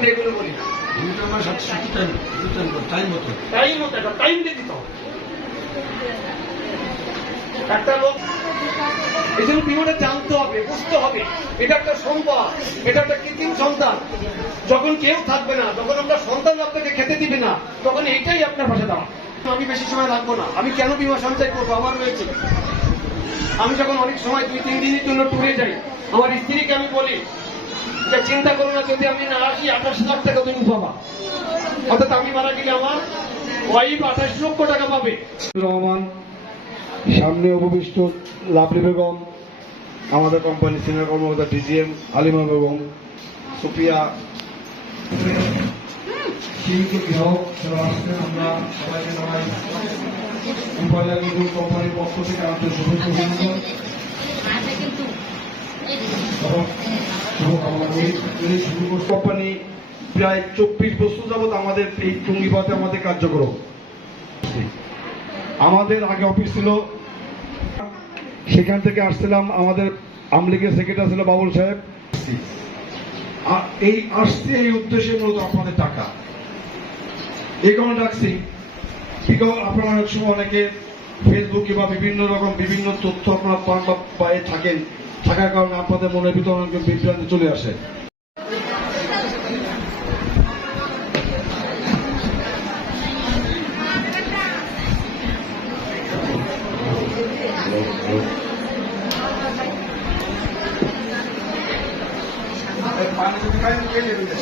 কিন্তু এগুলো বলি না। টাইম দিয়ে দিতে হবে। একটা লোক এই জন্য বিমাটা জানতে হবে, বুঝতে হবে এটা একটা সম্পদ, এটা একটা কৃত্রিম সন্তান। যখন কেউ থাকবে না, যখন আমরা সন্তান আপনাকে খেতে দিবে না, তখন এইটাই আপনার পাশে দাঁড়া। আমি বেশি সময় রাখবো না। আমি কেন বিমা সঞ্চয় করবো? আমার রয়েছে। আমি যখন অনেক সময় 2-3 দিনের জন্য ট্যুরে যাই, আমার স্ত্রীকে আমি বলি যে চিন্তা করো না, যদি আমি না আসি 28 লাখ টাকা তুমি পাবা। অর্থাৎ আমি মারা গেলে আমার ওয়াইফ 28 লক্ষ টাকা পাবে। রহমান, সামনে উপবিষ্ট লাভলি বেগম, আমাদের কোম্পানির সিনিয়র কর্মকর্তা ডিজিএম হালিমা বেগম, সুফিয়া, আমরা সবাইকে জানাই কোম্পানির পক্ষ থেকে আমাদের শুভেচ্ছা কোম্পানি প্রায় 24 বছর যাবৎ আমাদের এই টুঙ্গিপাতে আমাদের কার্যক্রম। আমাদের আগে অফিস ছিল, সেখান থেকে আসছিলাম, আমাদের আমলিগের সেক্রেটারি ছিল বাবুল সাহেব। এই আসছে এই উদ্দেশ্যে মূলত আপনাদের টাকা এই কারণে রাখছি, বিকজ আপনারা অনেক সময় অনেকে ফেসবুকে বা বিভিন্ন রকম বিভিন্ন তথ্য আপনারা পান বা পায়ে থাকেন, থাকার কারণে আপনাদের মনের ভিতরে অনেক বিভ্রান্তি চলে আসে। পানি